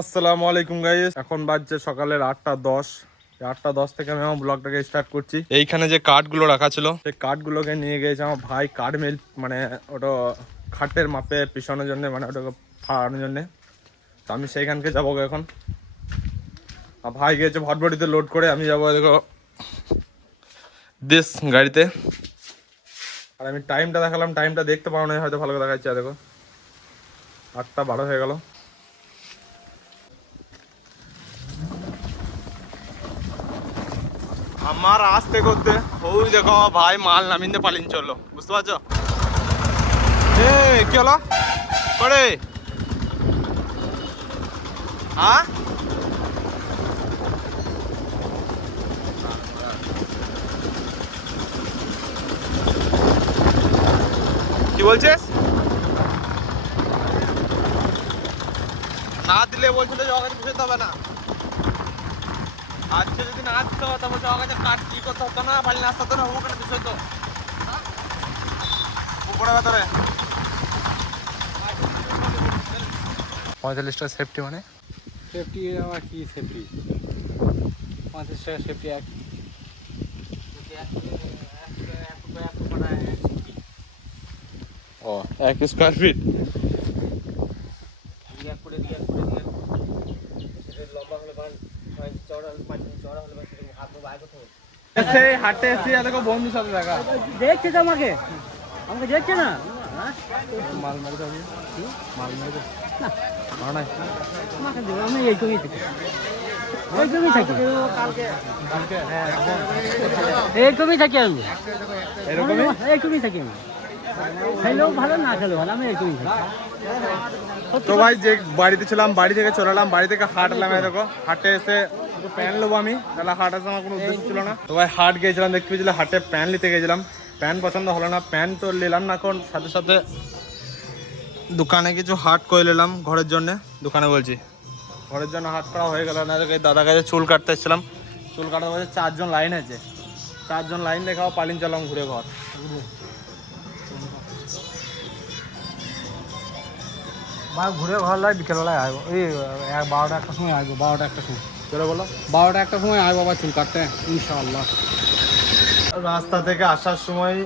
আসসালামু আলাইকুম গাইস, এখন বাজছে সকালের 8টা 10। 8টা 10 থেকে আমি আমার ব্লগটাকে স্টার্ট করছি। এইখানে যে কাঠগুলো রাখা ছিল সেই কাঠগুলোকে নিয়ে গিয়েছে আমার ভাই কাঠ মিল, মানে ওটা খাটের মাপে পিছানোর জন্য, মানে ওটাকে ফাড়ানোর জন্য। তো আমি সেইখানকে যাবো এখন। আর ভাই গিয়েছে ভটভটিতে লোড করে, আমি যাবো দেখো দেশ গাড়িতে। আর আমি টাইমটা দেখালাম, টাইমটা দেখতে পারো না, হয়তো ভালো করে দেখাচ্ছে। দেখো 8টা 12 হয়ে গেল। আমার আসতে করতে ওই দেখো ভাই মাল নামিয়ে পালিন চললো, বুঝতে পারছো? কি হলো করে? হ্যাঁ কি বলছিস? না দিলে বলছিল যে ওকে বুঝতে হবে না। আজকে যদি না দিতে হতো বলছে ওকে কাট কি করতে হতো না, পালিয়ে আসতে হতো না, ও করে দিতে হতো উপরে ভেতরে। 45 টাকা সেফটি, মানে সেফটি আমার কি সেফটি 50 টাকা সেফটি এক ও 1 স্কয়ার ফিট। হাটে এসে দেখো বন্ধুর সাথে দেখা দেখছে তো আমাকে আমাকে দেখছে না মাল মারি তো মাল মারি তো না নাই আমাকে দেবো আমি এইটুকুই থাকি এইটুকুই থাকি কালকে এইটুকুই থাকি আমি এরকমই এইটুকুই থাকি আমি খেলেও ভালো না খেলেও ভালো আমি এইটুকুই থাকি তো ভাই যে বাড়িতে ছিলাম, বাড়ি থেকে চলে এলাম, বাড়ি থেকে হাট এলাম। দেখো হাটে এসে একটু প্যান্ট নেবো আমি, তাহলে হাট আসে আমার কোনো উদ্দেশ্য ছিল না। তো ভাই হাট গিয়েছিলাম, দেখতে পেয়েছিলাম হাটে প্যান্ট নিতে গেছিলাম। প্যান্ট পছন্দ হলো না, প্যান্ট তো নিলাম না। এখন সাথে সাথে দোকানে কিছু হাট করে নিলাম ঘরের জন্যে। দোকানে বলছি ঘরের জন্য হাট করা হয়ে গেল না। দাদা কাছে চুল কাটতে এসেছিলাম, চুল কাটাতে বলছে 4জন লাইন আছে, 4জন লাইন দেখাও, পালিন চালাম ঘুরে ঘর। বা ঘুরে ঘর লাই বিকেলবেলায় আসবো এই 12টা 1টার সময় আসবো 12টা 1টার সময় চলে বলো 12টা 1টার সময় আসবো বাবা চুল কাটতে ইনশাআল্লাহ। রাস্তা থেকে আসার সময়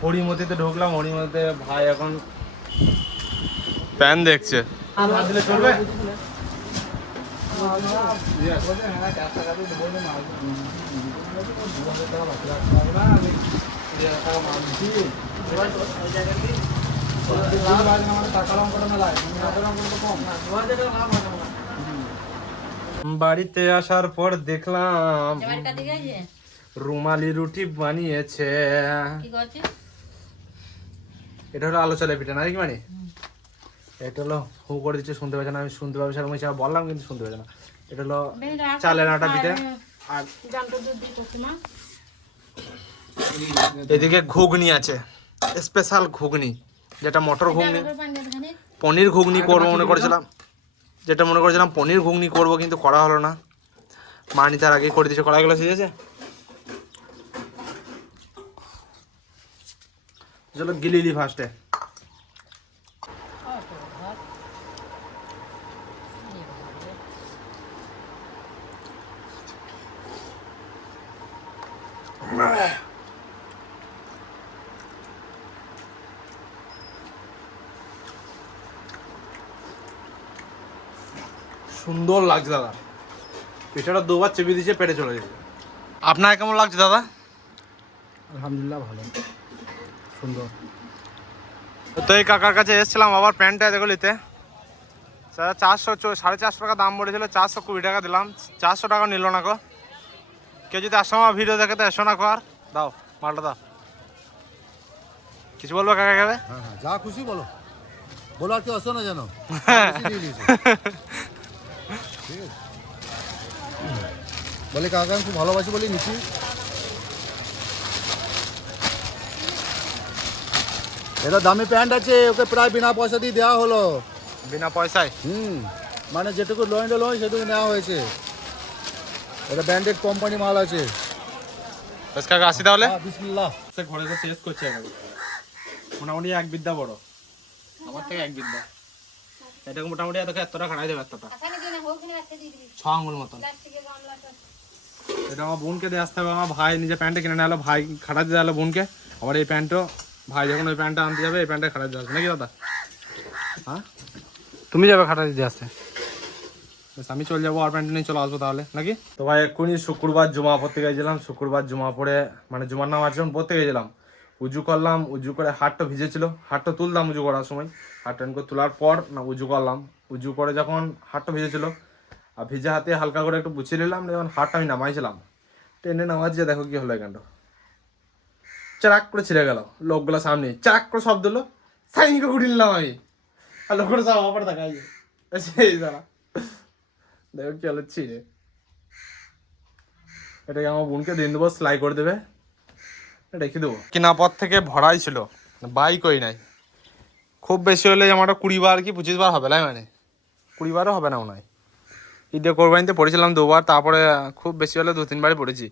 হরিমতিতে ঢুকলাম, হরিমতিতে ভাই এখন প্যান দেখছে। দিলে চলবে? বাড়িতে আসার পর দেখলাম রুমালি রুটি বানিয়েছে। এটা হলো আলু চালের পিঠা, না কি মানে? এটা হলো হু করে দিচ্ছে, শুনতে পাচ্ছে না। আমি শুনতে পাবো সেরকম হিসাবে বললাম, কিন্তু শুনতে পাচ্ছে না। এটা হলো চালের আটা পিঠা। আর এদিকে ঘুগনি আছে, স্পেশাল ঘুগনি, যেটা মটর ঘুগনি, পনির ঘুগনি করবো মনে করেছিলাম, যেটা মনে করেছিলাম পনির ঘুগনি করবো, কিন্তু করা হলো না। মানি তার আগেই করে দিচ্ছে, কড়াইগুলো সিজেছে। চলো গিলিলি ফার্স্টে। সুন্দর লাগছে দাদা, পিঠাটা দুবার চেপে দিয়েছে, পেটে চলে যাবে। আপনার কেমন লাগছে দাদা? আলহামদুলিল্লাহ ভালো সুন্দর। তো এই কাকার কাছে এসেছিলাম আবার প্যান্টটা দেখো নিতে। 450 টাকা দাম বলেছিল, 420 টাকা দিলাম, 400 টাকা নিল না গো। কেউ যদি আসো আমার ভিডিও দেখে তো এসো না কো, আর দাও মালটা দাও। কিছু বলবো কাকা খাবে? হ্যাঁ হ্যাঁ যা খুশি বলো, বলো আর কেউ আসো না যেন। ঠিক আছে বলে কাকা আমি খুব ভালোবাসি বলে নিচ্ছি। এটা দামি প্যান্ট আছে, ওকে প্রায় বিনা পয়সা দিয়ে দেওয়া হলো। বিনা পয়সায়? মানে যেটুকু লোয় সেটুকু নেওয়া হয়েছে। এটা ব্র্যান্ডেড কোম্পানি মাল আছে। বেশ কাকা আসি তাহলে। বিসমিল্লাহ। ঘরে তো টেস্ট করছে এখন, মোটামুটি এক বিদ্যা বড় আমার থেকে, এক বিদ্যা। এটাকে মোটামুটি এতটা খাড়াই দেবে এতটা। ছ আঙুল মতন। এটা আমার বোনকে দিয়ে আসতে হবে, আমার ভাই নিজে প্যান্টটা কিনে নিয়ে এলো, ভাই খাটাতে দিয়ে এলো বোনকে। আবার এই প্যান্টও ভাই যখন ওই প্যান্টটা আনতে যাবে এই প্যান্টটা খাটাতে দিয়ে আসবে নাকি দাদা? হ্যাঁ তুমি যাবে খাটা দিতে আসতে? বেশ আমি চলে যাবো, আর প্যান্ট নিয়ে চলে আসবো তাহলে নাকি। তো ভাই এক্ষুনি শুক্রবার জুমা পড়তে গেছিলাম, শুক্রবার জুমা পড়ে মানে জুমার নাম আচরণ পড়তে গেছিলাম, উজু করলাম, উজু করে হাতটা ভিজেছিল, হাতটা তুললাম উজু করার সময়, হাতটা করে তোলার পর না উজু করলাম, উজু করে যখন হাতটা ভিজেছিল আর ভিজে হাতে হালকা করে একটু বুঝিয়ে নিলাম, যখন হাতটা আমি নামাইছিলাম টেনে নামাচ্ছে, দেখো কি হলো এখানটা, চারাক করে ছিঁড়ে গেল, লোকগুলো সামনে চারাক করে শব্দ হলো, সাইন করে উঠে নিলাম আমি, আর লোকগুলো সব আবার দেখাই সেই দাঁড়া, দেখো কি হলো ছিঁড়ে। এটাকে আমার বোনকে দিয়ে দেবো, সেলাই করে দেবে, রেখে দেবো। কিনা পর থেকে ভরাই ছিল, বাইকই নাই, খুব বেশি হলে আমারটা 20 বার কি 25 বার হবে না, মানে 20 বারও হবে না মনে হয়। ঈদে কোরবানিতে পড়েছিলাম 2 বার, তারপরে খুব বেশি হলে 2-3 বারই পড়েছি।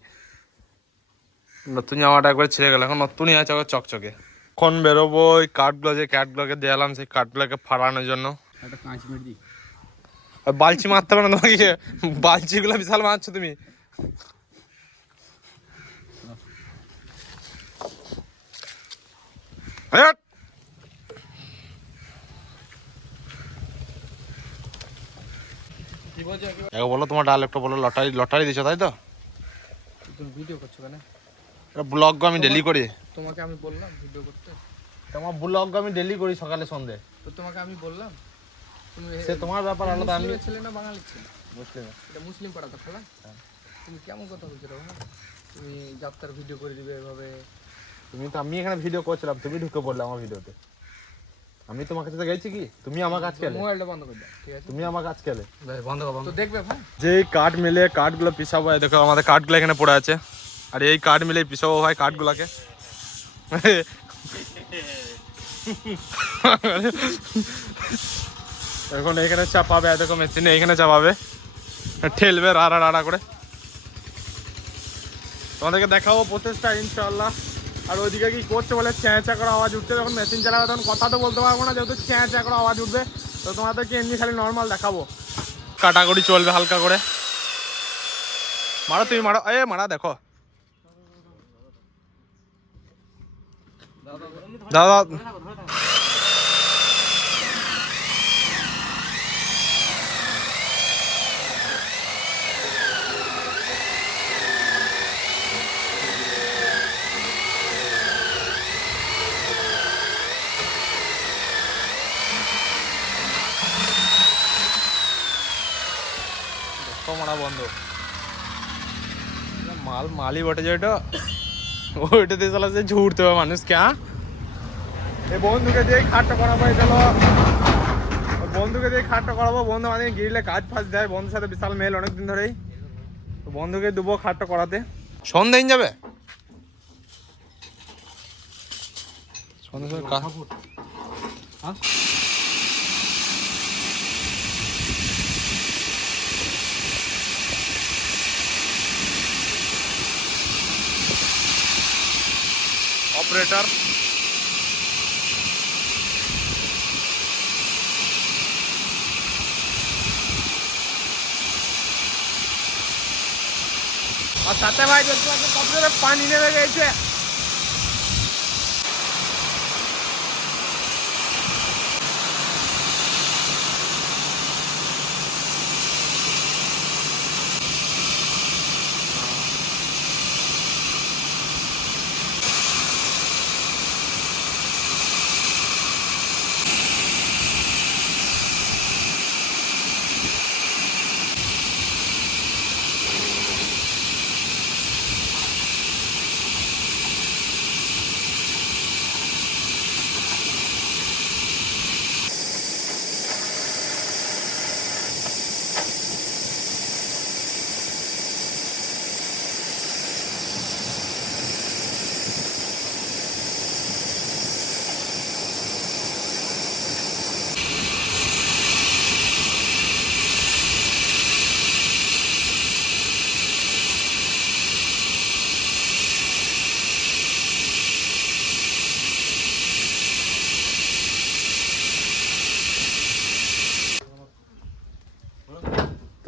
নতুন জামাটা একবার ছিঁড়ে গেল, এখন নতুনই আছে চকচকে। এখন বেরোবো ওই কাঠগুলো, যে কাঠগুলোকে দেয়ালাম সেই কাঠগুলোকে ফাড়ানোর জন্য। একটা কাঁচ মেরে দিই। বালছি মারতে পারো না তোমাকে, বালছিগুলো বিশাল মারছো তুমি। বলো তোমার ডায়লগটা বলো, লটারি লটারি দিছো তাই তো? তুমি ভিডিও করছো কেন? ব্লগ আমি ডেলি করি, তোমাকে আমি বললাম ভিডিও করতে? তোমার ব্লগ আমি ডেলি করি সকালে সন্ধ্যে। তো তোমাকে আমি বললাম, তুমি সে তোমার ব্যাপার আলাদা। আমি ছেলে না বাঙালি ছেলে? মুসলিম। এটা মুসলিম পাড়া তো খেলা। তুমি কেমন কথা বলছো রে ভাই? তুমি যাত্রার ভিডিও করে দিবে এভাবে? তুমি তো, আমি এখানে ভিডিও করছিলাম, তুমি ঢুকে পড়লে আমার ভিডিওতে। আমি তোমার কাছে গেছি কি? তুমি আমার কাছে গেলে, মোবাইলটা বন্ধ করে দাও, ঠিক আছে? তুমি আমার কাছে গেলে ভাই বন্ধ কর, তো দেখবে ভাই। যে কাঠ মিলে কাঠগুলো পিছাবো, দেখো আমাদের কাঠগুলো এখানে পড়ে আছে, আর এই কাঠ মিলে পিছাবো ভাই কাঠগুলোকে। এখন এখানে চাপাবে, দেখো মেশিনে এখানে চাপাবে, ঠেলবে রাড়া রাড়া করে। তোমাদেরকে দেখাবো প্রসেসটা ইনশাআল্লাহ। আর ওইদিকে কি করছে বলে চ্যাঁচা করে আওয়াজ উঠছে, যখন মেশিন চালাবে তখন কথা তো বলতে পারবো না, যেহেতু চ্যাঁচা করে আওয়াজ উঠবে। তো তোমাদেরকে এমনি খালি নর্মাল দেখাবো, কাটাকুটি চলবে হালকা করে। মারো তুমি, মারো, এ মারা, দেখো দাদা। মারা বন্ধ, মাল মালই বটে যে ওইটা, ওইটা দিয়ে চালাচ্ছে ঝুড়তে হবে মানুষকে। হ্যাঁ এই বন্ধুকে দিয়ে খাটটা করাবো, এই চলো বন্ধুকে দিয়ে খাটটা করাবো। বন্ধু আমাদের গিরিলে কাজ ফাজ দেয়, বন্ধুর সাথে বিশাল মেল অনেকদিন ধরেই। তো বন্ধুকে দেবো খাটটা করাতে, সন্ধ্যে যাবে সন্ধ্যে ऑपरेटर और साथे भाई देखते हैं कपड़े में पानी नेमे गए।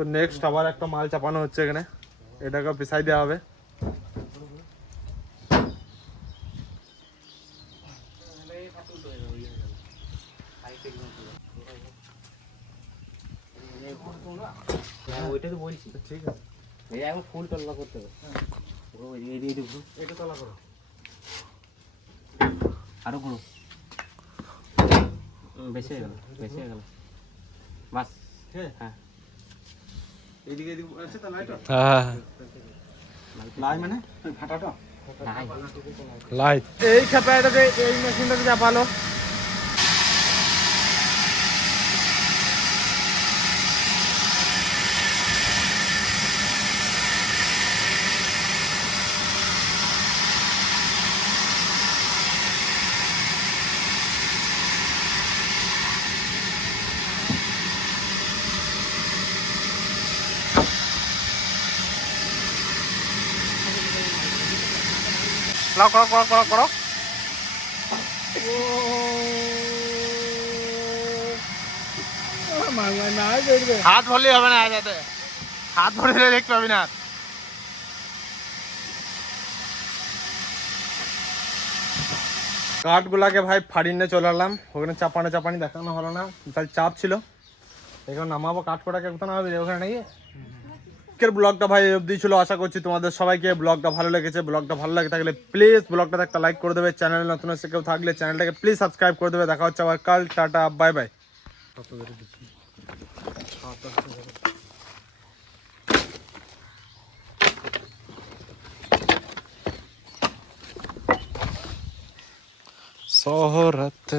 তো নেক্সট আবার একটা মাল চাপানো হচ্ছে এখানে, এটাকে পিছাই দেওয়া হবে। ওইটা তো বলছি, ঠিক আছে। এই এখন ফুল তলা করতে হবে, এটা তলা করো, আরো ঘুরো, বেশি হয়ে গেল, বেশি হয়ে গেল, বাস। হ্যাঁ এইদিকে আছে তো লাইট, হ্যাঁ লাই মানে ফাটাটা লাইট। এই খেপাটাতে এই মেশিনটাতে চাপালো। করো করো করো করো, হাত ভরলে হবে না, যাতে হাত ভরলে দেখতে পাবি না। কাঠগুলাকে ভাই ফাড়িয়ে নিয়ে চলে এলাম, ওখানে চাপানি দেখানো হলো না, বিশাল চাপ ছিল। এখন নামাবো কাঠ কটাকে, কোথাও নামাবি ওখানে নাকি। আজকের ব্লগটা ভাই এই অবধি ছিল, আশা করছি তোমাদের সবাইকে ব্লগটা ভালো লেগেছে। ব্লগটা ভালো লাগে থাকলে প্লিজ ব্লগটাতে একটা লাইক করে দেবে, চ্যানেলে নতুন এসে কেউ থাকলে চ্যানেলটাকে প্লিজ সাবস্ক্রাইব করে দেবে। দেখা হচ্ছে আবার কাল, টাটা বাই বাই। শহরত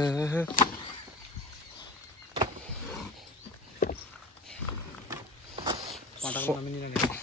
পাটাগুলো নামিয়ে নিয়ে